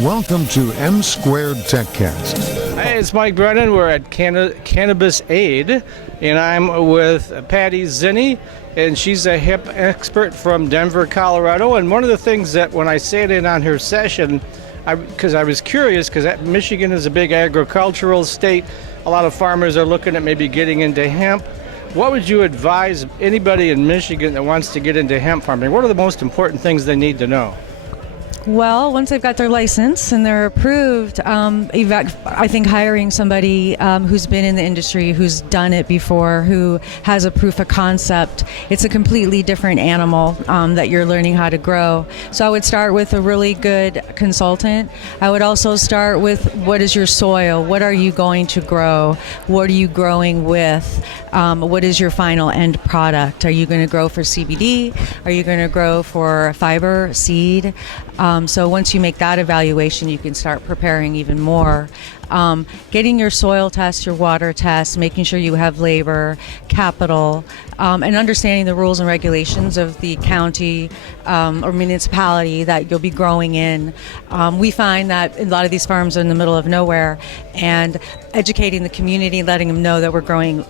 Welcome to M Squared TechCast. Hey, it's Mike Brennan. We're at Cannabis Aid, and I'm with Patti, and she's a hemp expert from Denver, Colorado. And one of the things that when I sat in on her session, because I was curious, because Michigan is a big agricultural state, a lot of farmers are looking at maybe getting into hemp. What would you advise anybody in Michigan that wants to get into hemp farming? What are the most important things they need to know? Well, once they've got their license and they're approved, I think hiring somebody who's been in the industry, who's done it before, who has a proof of concept, it's a completely different animal that you're learning how to grow. So I would start with a really good consultant. I would also start with what is your soil? What are you going to grow? What are you growing with? What is your final end product? Are you going to grow for CBD? Are you going to grow for fiber, seed? So once you make that evaluation, you can start preparing even more. Getting your soil test, your water test, making sure you have labor, capital, and understanding the rules and regulations of the county or municipality that you'll be growing in. We find that a lot of these farms are in the middle of nowhere, and educating the community, letting them know that we're growing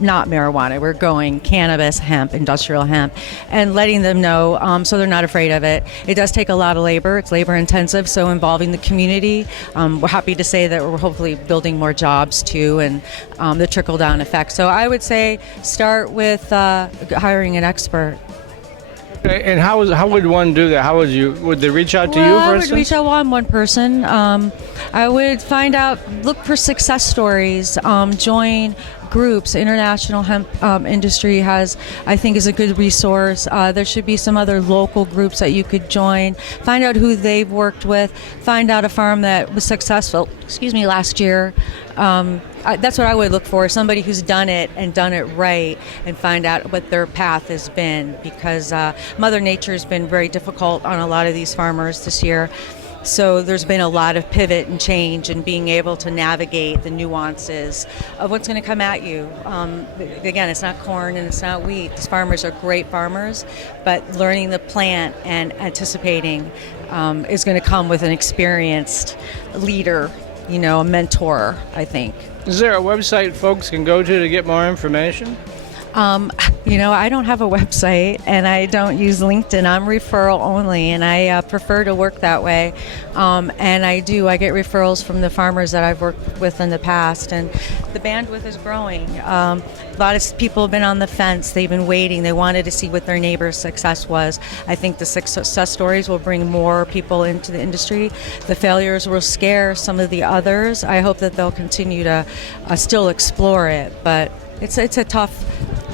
not marijuana, we're growing cannabis, hemp, industrial hemp, and letting them know so they're not afraid of it. It does take a lot of labor. It's labor intensive, so involving the community. We're happy to say that we're hopefully building more jobs too, and the trickle down effect. So I would say start with hiring an expert. Okay, and how would one do that? Would they reach out to you, for I would instance? reach out on one person. I would find out, look for success stories, join groups. International Hemp Industry I think is a good resource. There should be some other local groups that you could join. Find out who they've worked with. Find out a farm that was successful, last year. That's what I would look for, somebody who's done it and done it right, and find out what their path has been, because Mother Nature has been very difficult on a lot of these farmers this year. So there's been a lot of pivot and change, and being able to navigate the nuances of what's going to come at you. Again, it's not corn and it's not wheat. These farmers are great farmers, but learning the plant and anticipating is going to come with an experienced leader, a mentor, I think. Is there a website folks can go to get more information? I don't have a website, and I don't use LinkedIn. I'm referral only, and I prefer to work that way. And I get referrals from the farmers that I've worked with in the past, and the bandwidth is growing. A lot of people have been on the fence. They've been waiting. They wanted to see what their neighbor's success was. I think the success stories will bring more people into the industry. The failures will scare some of the others. I hope that they'll continue to still explore it, but it's a tough.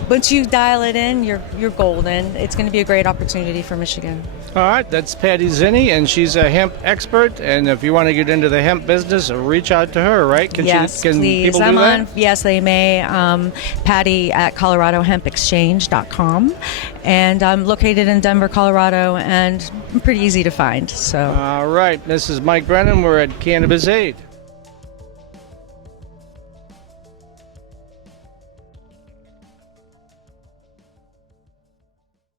Once you dial it in, you're golden. It's going to be a great opportunity for Michigan. All right, that's Patti, and she's a hemp expert. And if you want to get into the hemp business, reach out to her, right? Can please. People do that? Yes, they may. Patti at ColoradoHempXchange.com. And I'm located in Denver, Colorado, and I'm pretty easy to find. So. All right, this is Mike Brennan. We're at Cannabis Aid.